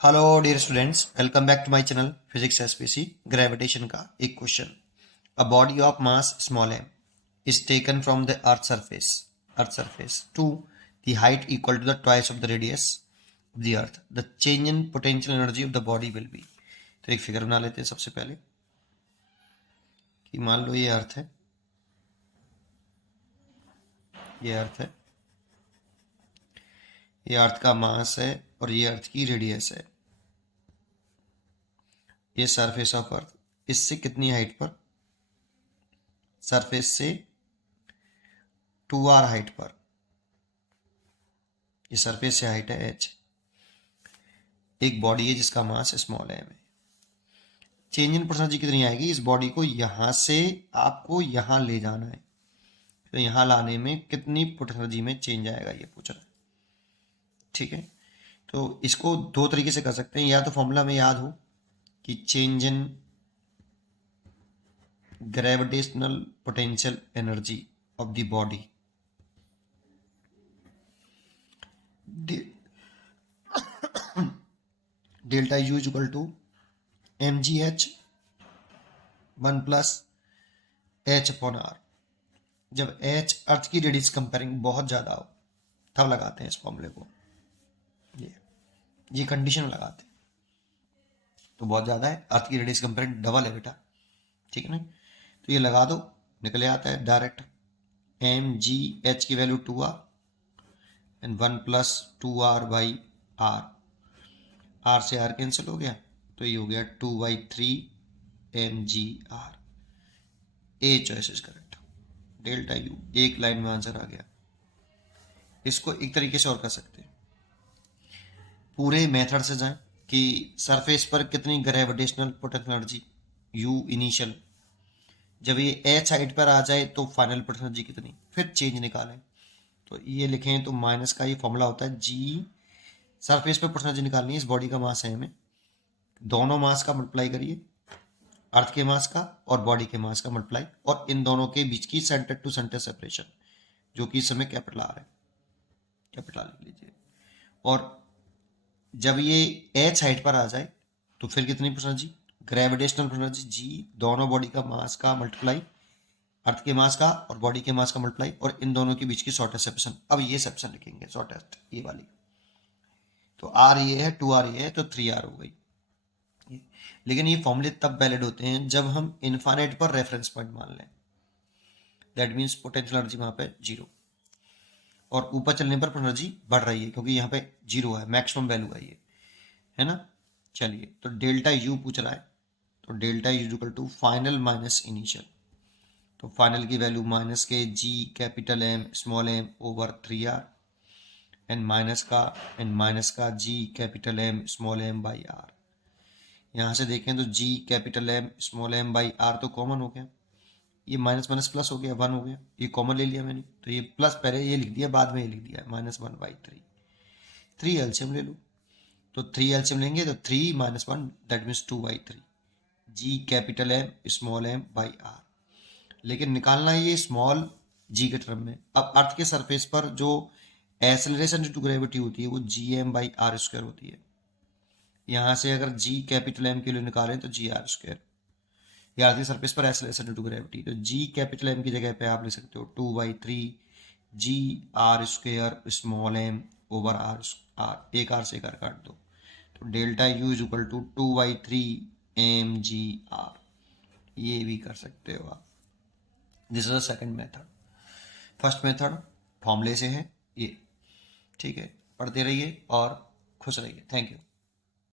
Hello dear students, welcome back to my channel physics SPC. Gravitation का एक question. A body of mass small m is taken from the earth surface to the height equal to the twice of the radius of the earth. The change in potential energy of the body will be. तो एक figure बना लेते हैं सबसे पहले कि मान लो ये अर्थ है, ये अर्थ है, ये अर्थ का मास है और ये अर्थ की रेडियस है। ये सरफेस ऑफ अर्थ, इससे कितनी हाइट पर? सरफेस से 2r हाइट पर। ये सरफेस से हाइट है h। एक बॉडी है जिसका मास स्मॉल m है। चेंज इन पोटेंशियल कितनी आएगी? इस बॉडी को यहां से आपको यहां ले जाना है, तो यहां लाने में कितनी पोटेंशियल में चेंज आएगा ये पूछ रहा है। ठीक है, तो इसको दो तरीके से कर सकते हैं। या तो फॉर्मूला में याद हो कि change in gravitational potential energy of the body delta U is equal to M G H 1 plus H upon R. जब एच अर्थ की रेडियस कंपेयरिंग बहुत ज़्यादा हो तब लगाते हैं इस फॉर्मूले को। ये कंडीशन लगाते हैं तो बहुत ज़्यादा है, अर्थ की रेडियस कंपेयरिंग डबल है बेटा। ठीक है ना, तो ये लगा दो, निकले आता है डायरेक्ट। एम जी एच की value 2r and 1 plus 2r by R. R से आर कैंसिल हो गया तो ये हो गया 2/3 M G R. A choice is correct. Delta U एक लाइन में आंसर आ गया। इसको एक तरीके से और कर सकते हैं, पूरे मेथड से जाएं कि सरफेस पर कितनी gravitational potential energy you initial, जब ये एच हाइट पर आ जाए तो फाइनल पोटेंशियल एनर्जी कितनी, फिर चेंज निकालें। तो ये लिखें तो माइनस का ये फॉर्मूला होता है जी। सरफेस पर पोटेंशियल एनर्जी निकालनी है, इस बॉडी का मास है हमें, दोनों मास का मल्टीप्लाई करिए, अर्थ के मास का और बॉडी के मास का मल्टीप्लाई, और इन दोनों के बीच की सेंटर टू सेंटर सेपरेशन जो कि इस समय कैपिटल आर है, कैपिटल लिख लीजिए। और जब ये एच हाइट पर आ जाए तो फिर कितनी एनर्जी? ग्रेविटेशनल एनर्जी जी, दोनों बॉडी का मास का मल्टीप्लाई, अर्थ के मास का और बॉडी के मास का मल्टीप्लाई, और इन दोनों के बीच की शॉर्टेस्ट सेपरेशन। अब ये सेपरेशन लिखेंगे शॉर्टेस्ट, ये वाली। तो आर ये है, 2r ये है, तो 3r हो गई। लेकिन ये फॉर्मूले तब वैलिड होते हैं जब हम इनफाइनाइट पर रेफरेंस पॉइंट मान लें। दैट मीन्स पोटेंशियल एनर्जी वहां पे जीरो, और ऊपर चलने पर एनर्जी बढ़ रही है क्योंकि यहाँ पे जीरो है, मैक्सिमम वैल्यू है ये, है ना। चलिए, तो डेल्टा यू पूछ रहा है, तो delta U equal to final minus initial. तो फाइनल की वैल्यू माइनस के G capital M small M over 3r and minus का G capital M small M by R. यहाँ से देखें तो G capital M small M by R तो common हो गया, ये माइनस माइनस प्लस हो गया, 1 हो गया, ये कॉमन ले लिया मैंने, तो ये प्लस पहले ये लिख दिया, बाद में ये लिख दिया -1/3। 3 एलसीएम ले लो, तो 3 एलसीएम लेंगे तो 3 - 1 that means 2/3 G capital M small M by R. लेकिन निकालना है ये स्मॉल जी के टर्म में। अब अर्थ के सरफेस पर जो एसेलरेशन ड्यू टू ग्रेविटी होती है वो gm/r² होती है। यहाँ से अगर जी कैपिटल एम के लिए निकालें तो gr², या अर्थ के सरफेस पर एसेलरेशन ड्यू टू ग्रेविटी, तो जी कैपिटल एम की जगह पे आप लिख सकते हो 2/3 gr² small M over R. एक आर से एक आर काट दो, तो delta U is equal to 2/3 mgr। ये भी कर सकते हो आप। This is the second method. First method फॉर्मूले से है ये। ठीक है, पढ़ते रहिए और खुश रहिए। Thank you.